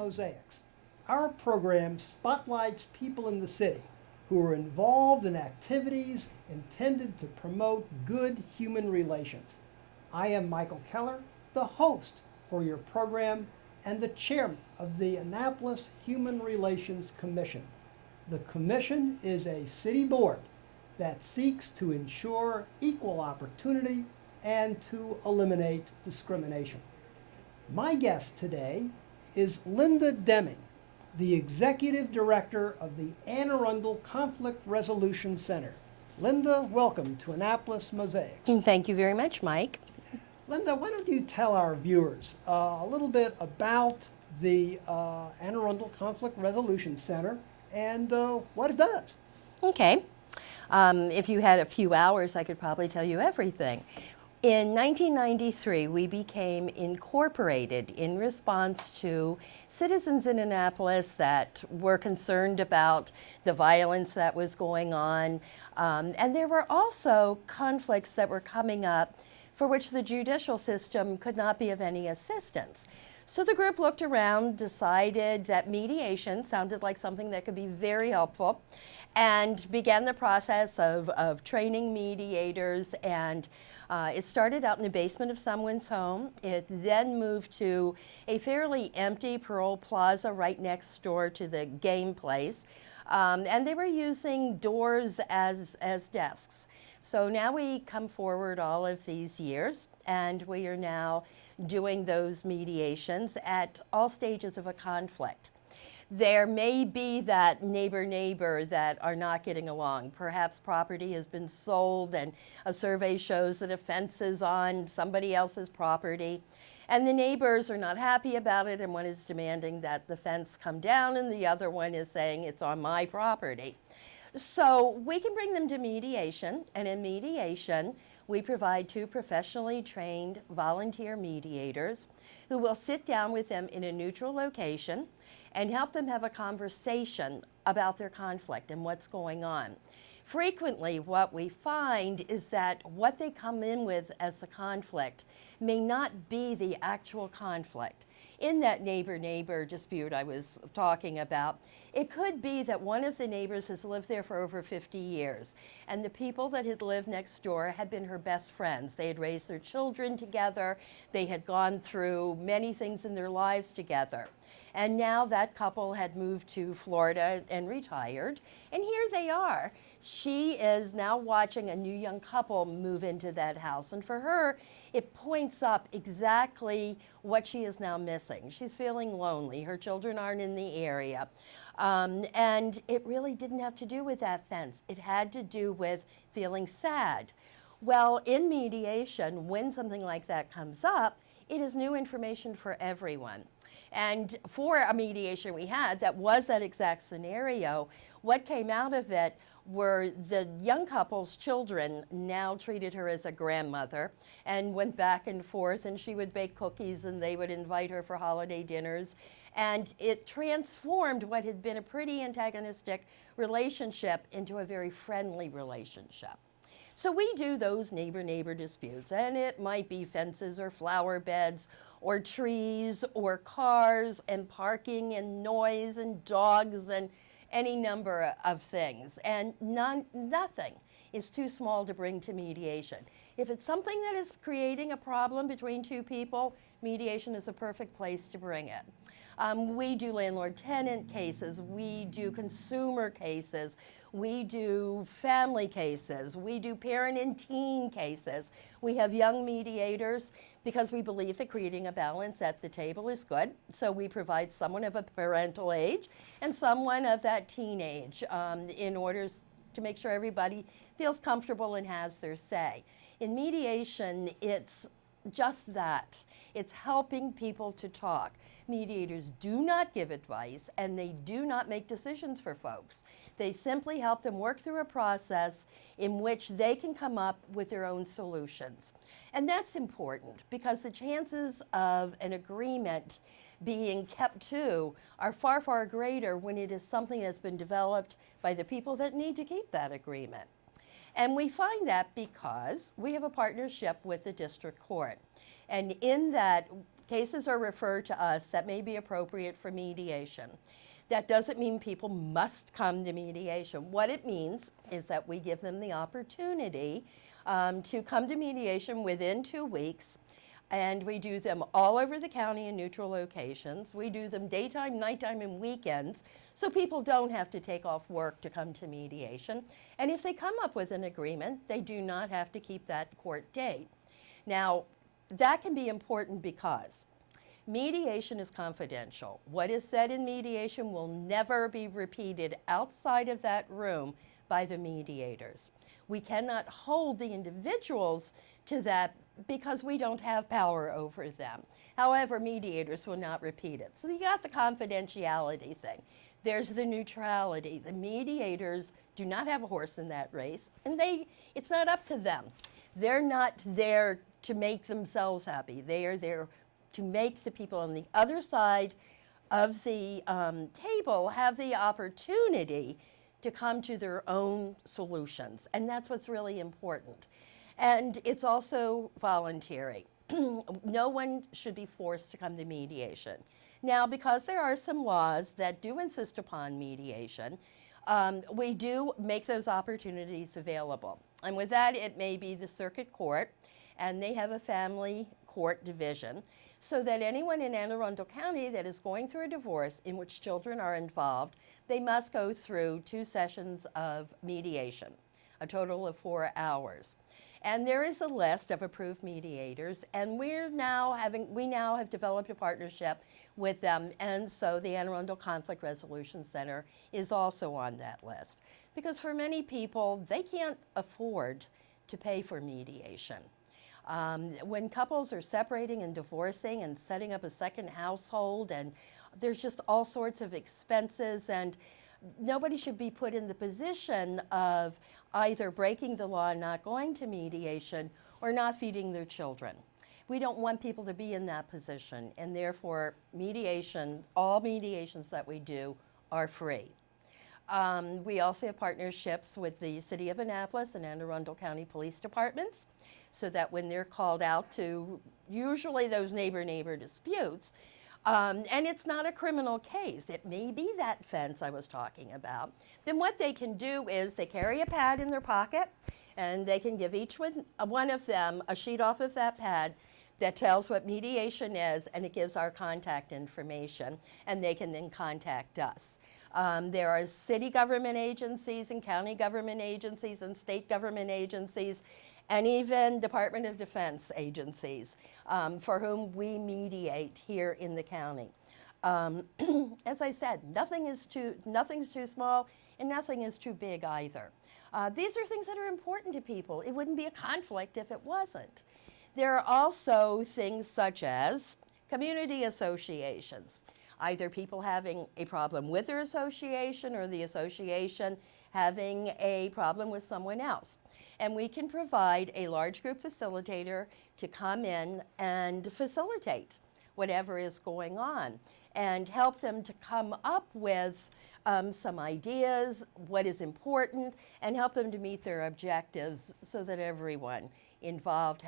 Mosaics. Our program spotlights people in the city who are involved in activities intended to promote good human relations. I am Michael Keller, the host for your program and the chairman of the Annapolis Human Relations Commission. The commission is a city board that seeks to ensure equal opportunity and to eliminate discrimination. My guest today is Linda Deming, the Executive Director of the Anne Arundel Conflict Resolution Center. Linda, welcome to Annapolis Mosaics. Thank you very much, Mike. Linda, why don't you tell our viewers a little bit about the Anne Arundel Conflict Resolution Center and what it does? Okay. If you had a few hours, I could probably tell you everything. In 1993, we became incorporated in response to citizens in Annapolis that were concerned about the violence that was going on. And there were also conflicts that were coming up for which the judicial system could not be of any assistance. So the group looked around, decided that mediation sounded like something that could be very helpful, and began the process of training mediators. And it started out in the basement of someone's home. It then moved to a fairly empty parole plaza right next door to the game place. And they were using doors as desks. So now we come forward all of these years, and we are now doing those mediations at all stages of a conflict. There may be that neighbor that are not getting along. Perhaps property has been sold and a survey shows that a fence is on somebody else's property, and the neighbors are not happy about it, and one is demanding that the fence come down and the other one is saying it's on my property. So we can bring them to mediation, and in mediation we provide 2 professionally trained volunteer mediators who will sit down with them in a neutral location and help them have a conversation about their conflict and what's going on. Frequently, what we find is that what they come in with as the conflict may not be the actual conflict. In that neighbor-neighbor dispute I was talking about, it could be that one of the neighbors has lived there for over 50 years, and the people that had lived next door had been her best friends. They had raised their children together, they had gone through many things in their lives together. And now that couple had moved to Florida and retired, and here they are. She is now watching a new young couple move into that house, and for her, it points up exactly what she is now missing. She's feeling lonely. Her children aren't in the area. And it really didn't have to do with that fence. It had to do with feeling sad. Well, in mediation, when something like that comes up, it is new information for everyone. And for a mediation we had that was that exact scenario, what came out of it were the young couple's children now treated her as a grandmother and went back and forth, and she would bake cookies and they would invite her for holiday dinners. And it transformed what had been a pretty antagonistic relationship into a very friendly relationship. So we do those neighbor-neighbor disputes, and it might be fences or flower beds or trees or cars and parking and noise and dogs and any number of things. And nothing is too small to bring to mediation. If it's something that is creating a problem between 2 people, mediation is a perfect place to bring it. We do landlord-tenant cases, we do consumer cases, we do family cases, we do parent and teen cases. We have young mediators because we believe that creating a balance at the table is good. So we provide someone of a parental age and someone of that teenage in order to make sure everybody feels comfortable and has their say. In mediation, it's just that. It's helping people to talk. Mediators do not give advice, and they do not make decisions for folks. They simply help them work through a process in which they can come up with their own solutions. And that's important because the chances of an agreement being kept to are far, far greater when it is something that's been developed by the people that need to keep that agreement. And we find that because we have a partnership with the district court. And in that cases are referred to us that may be appropriate for mediation. That doesn't mean people must come to mediation. What it means is that we give them the opportunity to come to mediation within 2 weeks, and we do them all over the county in neutral locations. We do them daytime, nighttime, and weekends, so people don't have to take off work to come to mediation. And if they come up with an agreement, they do not have to keep that court date. Now, that can be important because mediation is confidential. What is said in mediation will never be repeated outside of that room by the mediators. We cannot hold the individuals to that because we don't have power over them. However, mediators will not repeat it. So you got the confidentiality thing. There's the neutrality. The mediators do not have a horse in that race, and it's not up to them. They're not there to make themselves happy. They are there to make the people on the other side of the table have the opportunity to come to their own solutions. And that's what's really important. And it's also voluntary. No one should be forced to come to mediation. Now, because there are some laws that do insist upon mediation, we do make those opportunities available. And with that, it may be the circuit court, and they have a family court division, so that anyone in Anne Arundel County that is going through a divorce in which children are involved, they must go through 2 sessions of mediation, a total of 4 hours. And there is a list of approved mediators, and we now have developed a partnership with them, and so the Anne Arundel Conflict Resolution Center is also on that list. Because for many people, they can't afford to pay for mediation. When couples are separating and divorcing and setting up a second household, and there's just all sorts of expenses, and nobody should be put in the position of either breaking the law and not going to mediation or not feeding their children. We don't want people to be in that position, and therefore mediation, all mediations that we do are free. We also have partnerships with the City of Annapolis and Anne Arundel County Police Departments, so that when they're called out to usually those neighbor-neighbor disputes, and it's not a criminal case, it may be that fence I was talking about, then what they can do is they carry a pad in their pocket, and they can give each one of them a sheet off of that pad that tells what mediation is, and it gives our contact information, and they can then contact us. There are city government agencies and county government agencies and state government agencies and even Department of Defense agencies for whom we mediate here in the county. As I said, nothing's too small and nothing is too big either. These are things that are important to people. It wouldn't be a conflict if it wasn't. There are also things such as community associations, either people having a problem with their association or the association having a problem with someone else. And we can provide a large group facilitator to come in and facilitate whatever is going on and help them to come up with some ideas, what is important, and help them to meet their objectives so that everyone involved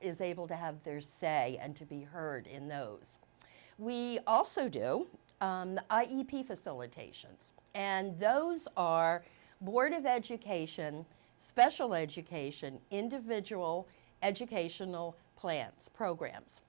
is able to have their say and to be heard in those. We also do IEP facilitations, and those are Board of Education, special education, individual educational programs.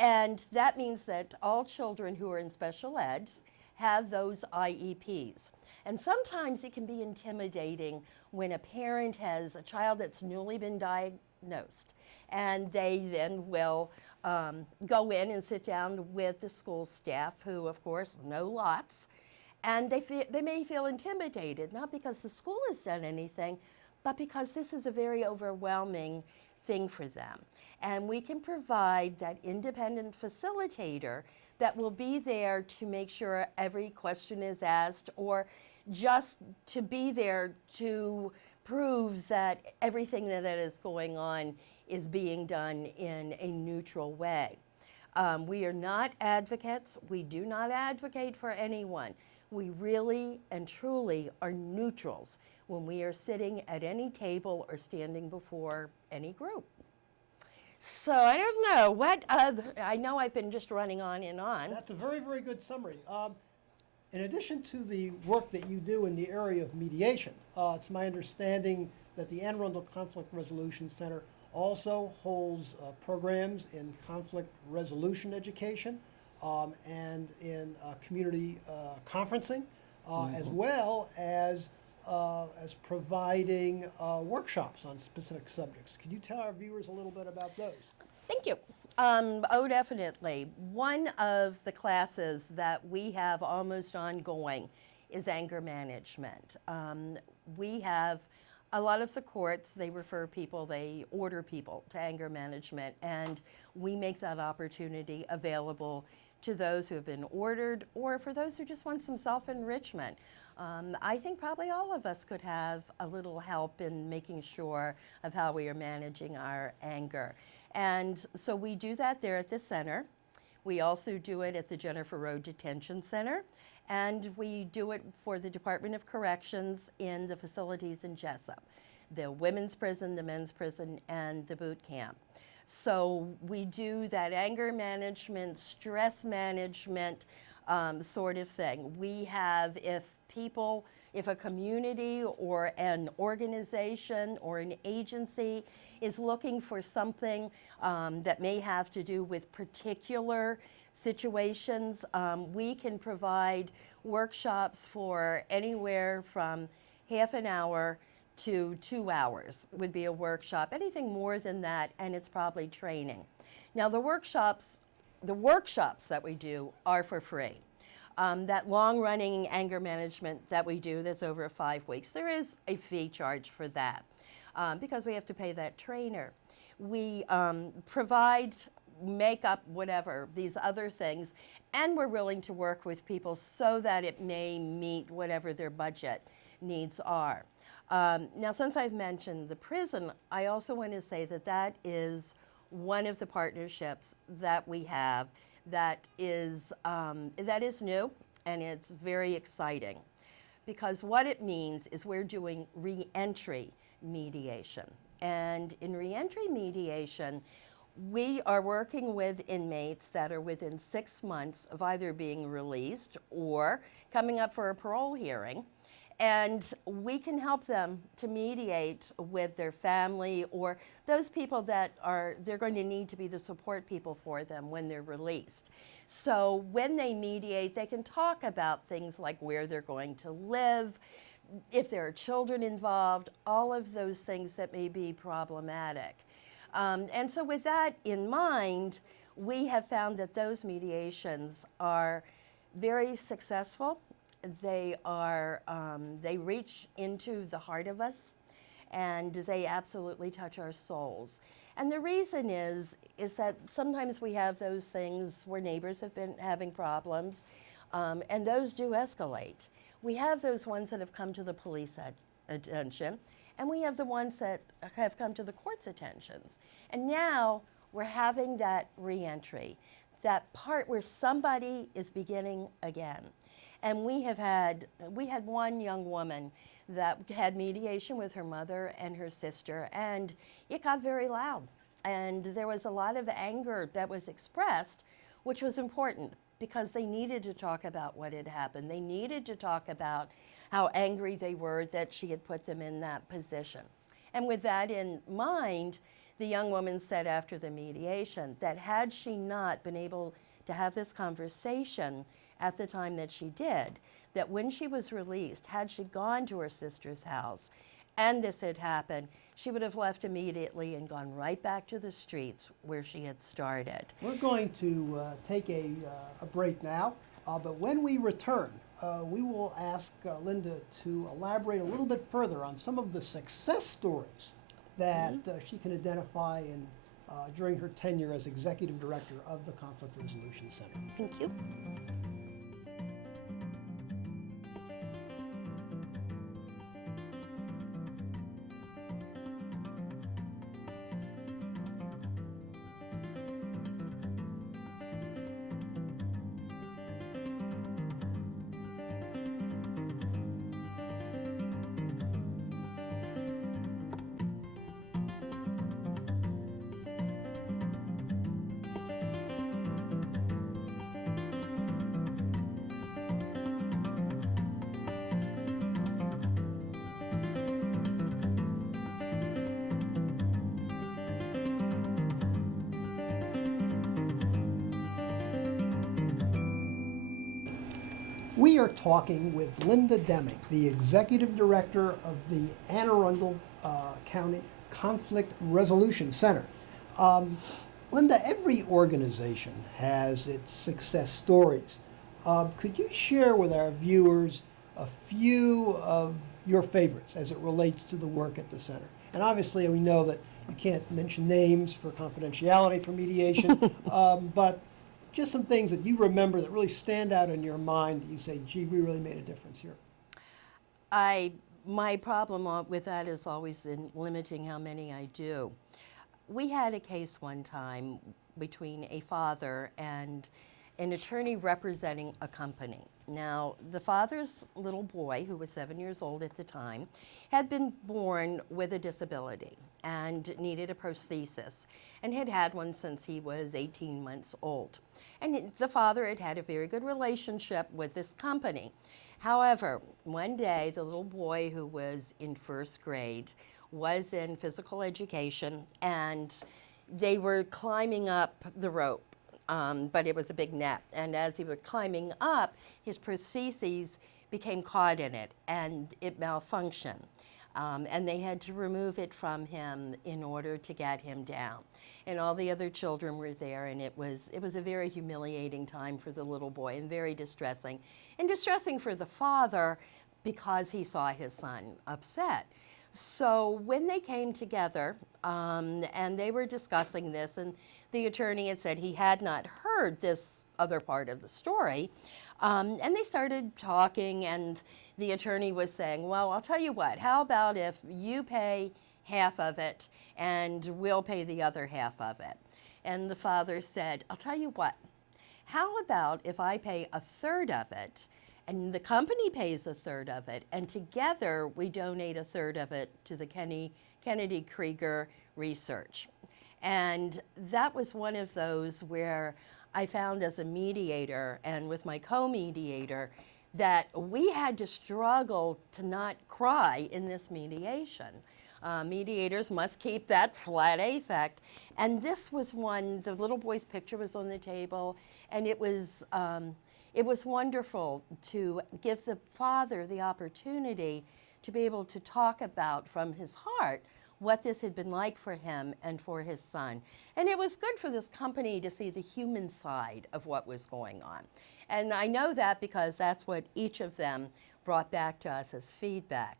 And that means that all children who are in special ed have those IEPs. And sometimes it can be intimidating when a parent has a child that's newly been diagnosed, and they then will go in and sit down with the school staff, who of course know lots, and they may feel intimidated, not because the school has done anything, but because this is a very overwhelming thing for them. And we can provide that independent facilitator that will be there to make sure every question is asked, or just to be there to prove that everything that is going on is being done in a neutral way. We are not advocates. We do not advocate for anyone. We really and truly are neutrals when we are sitting at any table or standing before any group. So I don't know what other, I know I've been just running on and on. That's a very, very good summary. In addition to the work that you do in the area of mediation, it's my understanding that the Anne Arundel Conflict Resolution Center also holds programs in conflict resolution education and in community conferencing, as well as providing workshops on specific subjects. Could you tell our viewers a little bit about those? Thank you. Oh, definitely. One of the classes that we have almost ongoing is anger management. We have a lot of the courts, they refer people, they order people to anger management, and we make that opportunity available to those who have been ordered or for those who just want some self-enrichment. I think probably all of us could have a little help in making sure of how we are managing our anger. And so we do that there at the center. We also do it at the Jennifer Road Detention Center, and we do it for the Department of Corrections in the facilities in Jessup, the women's prison, the men's prison, and the boot camp. So we do that anger management, stress management sort of thing. We have, if a community or an organization or an agency is looking for something that may have to do with particular situations, we can provide workshops for anywhere from half an hour to 2 hours would be a workshop. Anything more than that, and it's probably training. Now the workshops that we do are for free. That long-running anger management that we do that's over 5 weeks, there is a fee charge for that because we have to pay that trainer. We provide makeup, whatever, these other things, and we're willing to work with people so that it may meet whatever their budget needs are. Now, since I've mentioned the prison, I also want to say that that is one of the partnerships that we have that is new, and it's very exciting, because what it means is we're doing reentry mediation. And in reentry mediation, we are working with inmates that are within 6 months of either being released or coming up for a parole hearing. And we can help them to mediate with their family or those people that they're going to need to be the support people for them when they're released. So when they mediate, they can talk about things like where they're going to live, if there are children involved, all of those things that may be problematic. And so with that in mind, we have found that those mediations are very successful. They reach into the heart of us, and they absolutely touch our souls. And the reason is that sometimes we have those things where neighbors have been having problems, and those do escalate. We have those ones that have come to the police attention, and we have the ones that have come to the court's attentions. And now we're having that reentry, that part where somebody is beginning again. And we had one young woman that had mediation with her mother and her sister, and it got very loud. And there was a lot of anger that was expressed, which was important because they needed to talk about what had happened. They needed to talk about how angry they were that she had put them in that position. And with that in mind, the young woman said after the mediation that had she not been able to have this conversation at the time that she did, that when she was released, had she gone to her sister's house and this had happened, she would have left immediately and gone right back to the streets where she had started. We're going to take a break now, but when we return, we will ask Linda to elaborate a little bit further on some of the success stories that she can identify during her tenure as Executive Director of the Conflict Resolution Center. Thank you. We are talking with Linda Demick, the Executive Director of the Anne Arundel County Conflict Resolution Center. Linda, every organization has its success stories. Could you share with our viewers a few of your favorites as it relates to the work at the center? And obviously, we know that you can't mention names for confidentiality for mediation, but just some things that you remember that really stand out in your mind that you say, gee, we really made a difference here. My problem with that is always in limiting how many I do. We had a case one time between a father and an attorney representing a company. Now, the father's little boy, who was 7 years old at the time, had been born with a disability and needed a prosthesis and had had one since he was 18 months old. And the father had had a very good relationship with this company. However, one day, the little boy, who was in first grade, was in physical education, and they were climbing up the rope. But it was a big net, and as he was climbing up, his prostheses became caught in it, and it malfunctioned. And they had to remove it from him in order to get him down. And all the other children were there, and it was a very humiliating time for the little boy, and very distressing. And distressing for the father because he saw his son upset. So when they came together, and they were discussing this, and the attorney had said he had not heard this other part of the story, and they started talking, and the attorney was saying, well, I'll tell you what, how about if you pay half of it and we'll pay the other half of it? And the father said, I'll tell you what, how about if I pay a third of it and the company pays a third of it, and together we donate a third of it to the Kennedy Krieger research. And that was one of those where I found, as a mediator and with my co-mediator, that we had to struggle to not cry in this mediation. Mediators must keep that flat affect. And this was one, the little boy's picture was on the table, and it was wonderful to give the father the opportunity to be able to talk about from his heart what this had been like for him and for his son. And it was good for this company to see the human side of what was going on. And I know that because that's what each of them brought back to us as feedback.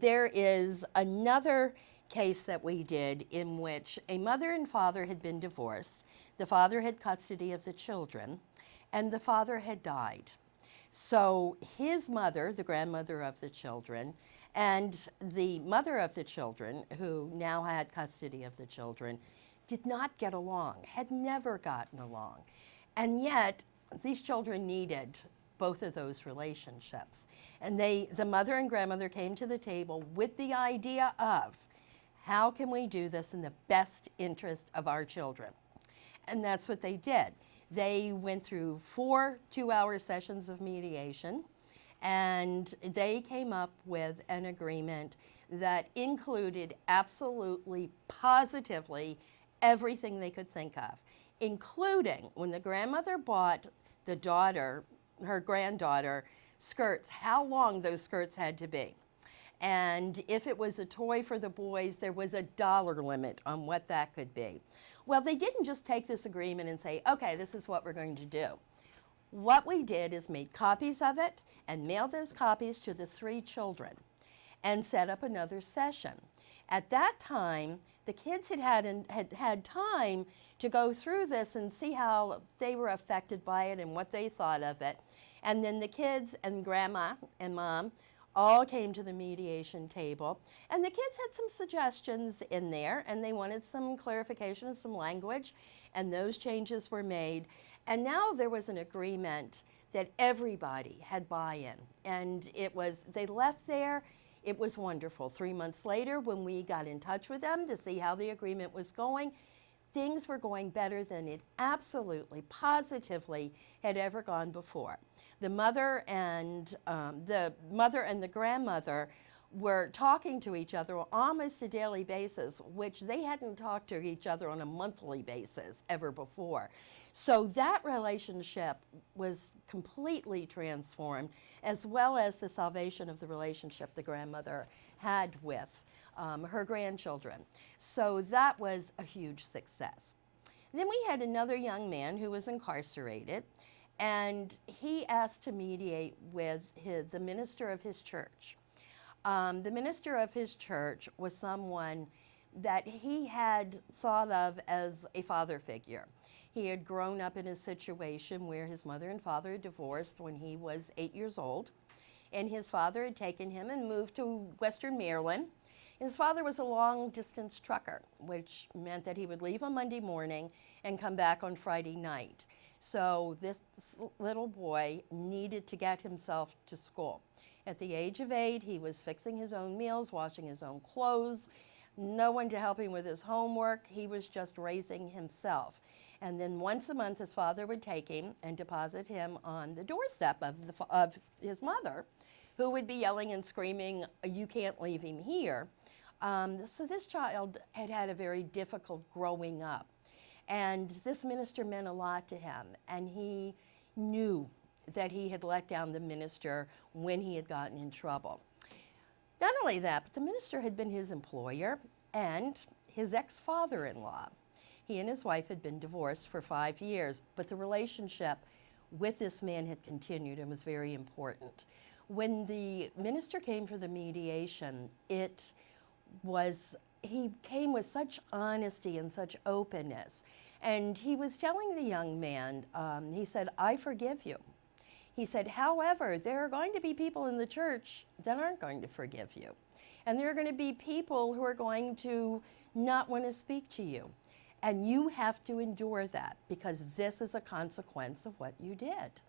There is another case that we did in which a mother and father had been divorced. The father had custody of the children, and the father had died. So his mother, the grandmother of the children, and the mother of the children, who now had custody of the children, did not get along, had never gotten along. And yet, these children needed both of those relationships. And the mother and grandmother came to the table with the idea of, how can we do this in the best interest of our children? And that's what they did. They went through 4 two-hour sessions of mediation, and they came up with an agreement that included absolutely, positively everything they could think of, including when the grandmother bought the daughter, her granddaughter, skirts, how long those skirts had to be. And if it was a toy for the boys, there was a dollar limit on what that could be. Well, they didn't just take this agreement and say, okay, this is what we're going to do. What we did is made copies of it and mailed those copies to the 3 children and set up another session. At that time, the kids had time to go through this and see how they were affected by it and what they thought of it. And then the kids and grandma and mom all came to the mediation table, and the kids had some suggestions in there, and they wanted some clarification of some language, and those changes were made. And now there was an agreement that everybody had buy-in, and they left there. It was wonderful. 3 months later, when we got in touch with them to see how the agreement was going, things were going better than it absolutely, positively had ever gone before. The mother and the grandmother were talking to each other on almost a daily basis, which they hadn't talked to each other on a monthly basis ever before. So that relationship was completely transformed, as well as the salvation of the relationship the grandmother had with her grandchildren. So that was a huge success. Then we had another young man who was incarcerated, and he asked to mediate with the minister of his church. The minister of his church was someone that he had thought of as a father figure. He had grown up in a situation where his mother and father had divorced when he was 8 years old, and his father had taken him and moved to Western Maryland. His father was a long-distance trucker, which meant that he would leave on Monday morning and come back on Friday night. So this little boy needed to get himself to school. At the age of 8, he was fixing his own meals, washing his own clothes, no one to help him with his homework. He was just raising himself. And then once a month, his father would take him and deposit him on the doorstep of his mother, who would be yelling and screaming, "You can't leave him here." So this child had had a very difficult growing up. And this minister meant a lot to him. And he knew that he had let down the minister when he had gotten in trouble. Not only that, but the minister had been his employer and his ex-father-in-law. He and his wife had been divorced for 5 years, but the relationship with this man had continued and was very important. When the minister came for the mediation, he came with such honesty and such openness. And he was telling the young man, he said, "I forgive you." He said, "However, there are going to be people in the church that aren't going to forgive you. And there are going to be people who are going to not want to speak to you. And you have to endure that because this is a consequence of what you did.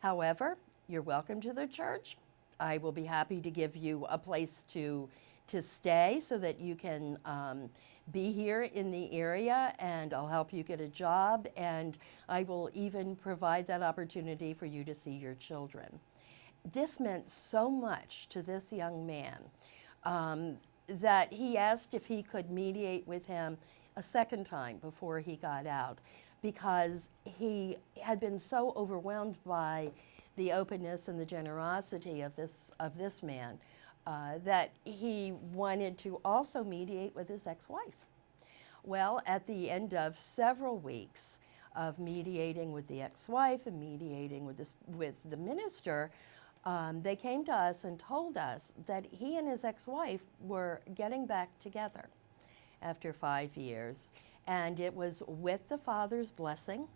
However, you're welcome to the church. I will be happy to give you a place to stay so that you can be here in the area, and I'll help you get a job, and I will even provide that opportunity for you to see your children." This meant so much to this young man that he asked if he could mediate with him a second time before he got out, because he had been so overwhelmed by the openness and the generosity of this man that he wanted to also mediate with his ex-wife. Well, at the end of several weeks of mediating with the ex-wife and mediating with the minister, they came to us and told us that he and his ex-wife were getting back together after 5 years. And it was with the father's blessing.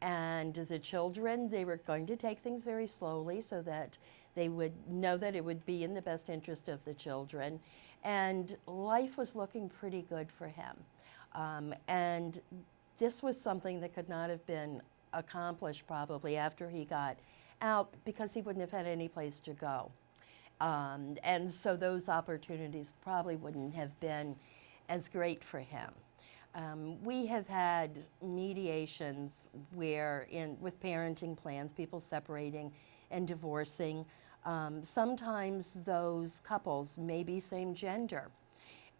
And the children, they were going to take things very slowly so that they would know that it would be in the best interest of the children. And life was looking pretty good for him. And this was something that could not have been accomplished probably after he got out, because he wouldn't have had any place to go. And so those opportunities probably wouldn't have been as great for him. We have had mediations with parenting plans, people separating and divorcing. Sometimes those couples may be same gender.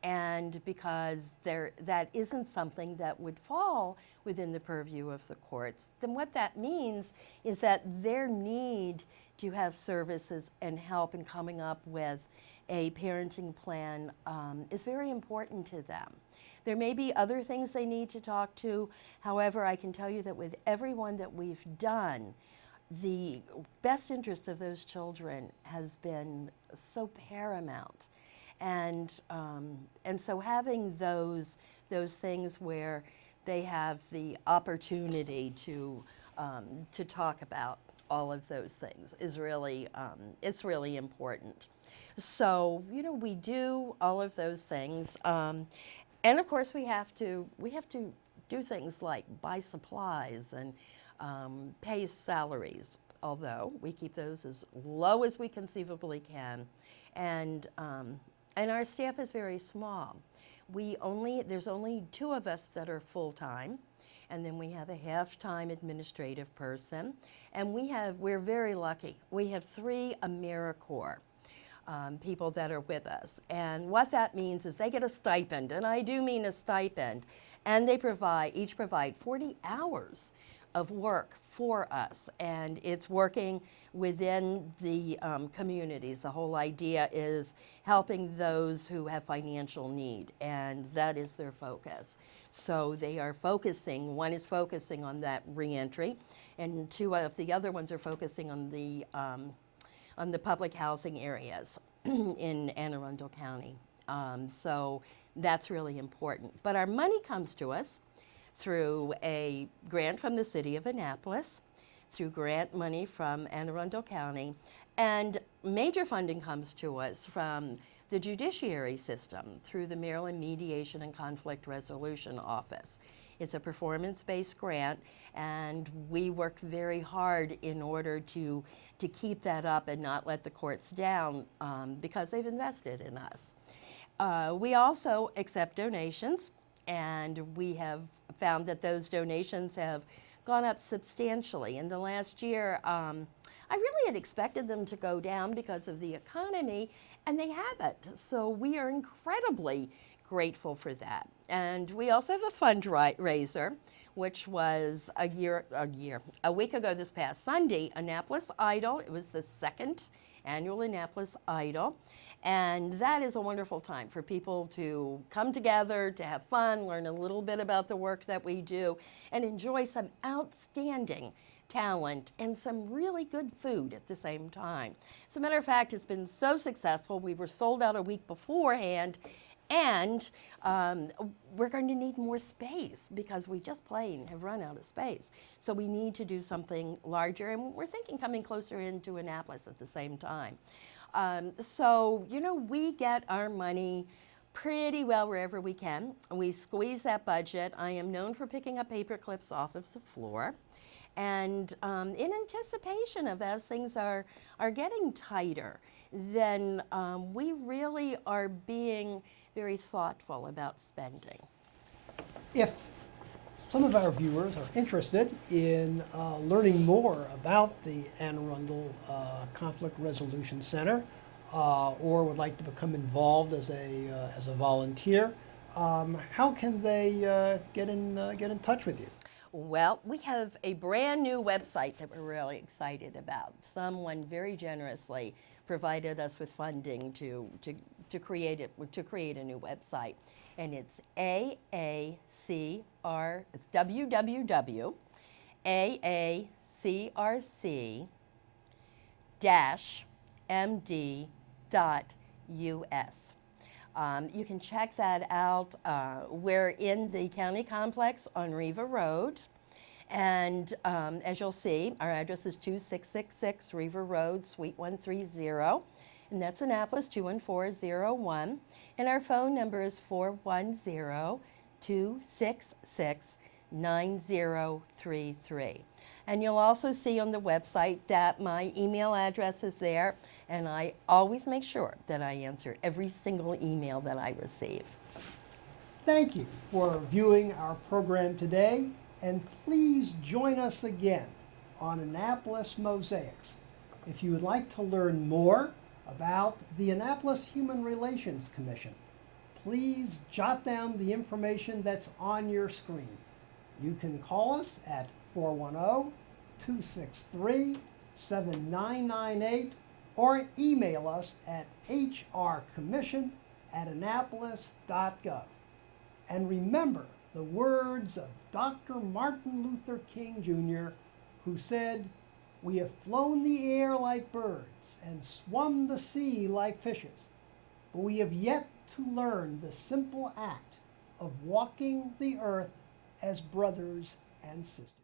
And because that isn't something that would fall within the purview of the courts, then what that means is that their need to have services and help in coming up with a parenting plan is very important to them. There may be other things they need to talk to. However, I can tell you that with everyone that we've done, the best interest of those children has been so paramount. And so having those things where they have the opportunity to talk about all of those things is really it's really important. So we do all of those things, and of course we have to do things like buy supplies and pay salaries. Although we keep those as low as we conceivably can, and our staff is very small. There's only 2 of us that are full-time, and then we have a half-time administrative person, and we're very lucky. We have 3 AmeriCorps people that are with us, and what that means is they get a stipend, and I do mean a stipend, and they each provide 40 hours of work for us, and it's working within the communities. The whole idea is helping those who have financial need, and that is their focus. So they are focusing, one is focusing on that reentry, and two of the other ones are focusing on the public housing areas in Anne Arundel County. So that's really important. But our money comes to us through a grant from the city of Annapolis, through grant money from Anne Arundel County, and major funding comes to us from the judiciary system through the Maryland Mediation and Conflict Resolution Office. It's a performance-based grant, and we worked very hard in order to keep that up and not let the courts down because they've invested in us. We also accept donations, and we have found that those donations have gone up substantially. In the last year, I really had expected them to go down because of the economy, and they haven't. So we are incredibly grateful for that. And we also have a fundraiser, which was a week ago this past Sunday, Annapolis Idol. It was the second annual Annapolis Idol. And that is a wonderful time for people to come together, to have fun, learn a little bit about the work that we do, and enjoy some outstanding talent and some really good food at the same time. As a matter of fact, it's been so successful. We were sold out a week beforehand, and we're going to need more space because we just plain have run out of space. So we need to do something larger, and we're thinking coming closer into Annapolis at the same time. So, you know, we get our money pretty well wherever we can. We squeeze that budget. I am known for picking up paper clips off of the floor. And in anticipation of as things are getting tighter, then we really are being very thoughtful about spending. If some of our viewers are interested in learning more about the Anne Arundel Conflict Resolution Center or would like to become involved as a volunteer, how can they get in touch with you? Well, we have a brand new website that we're really excited about. Someone very generously provided us with funding to create a new website. And it's it's www.aacrc-md.us. You can check that out. We're in the county complex on Riva Road. And as you'll see, our address is 2666 Riva Road, Suite 130. And that's Annapolis 21401. And our phone number is 410-266-9033. And you'll also see on the website that my email address is there, and I always make sure that I answer every single email that I receive. Thank you for viewing our program today, and please join us again on Annapolis Mosaics. If you would like to learn more about the Annapolis Human Relations Commission, please jot down the information that's on your screen. You can call us at 410-263-7998 or email us at hrcommission@annapolis.gov. And remember the words of Dr. Martin Luther King Jr., who said, "We have flown the air like birds and swum the sea like fishes, but we have yet to learn the simple act of walking the earth as brothers and sisters."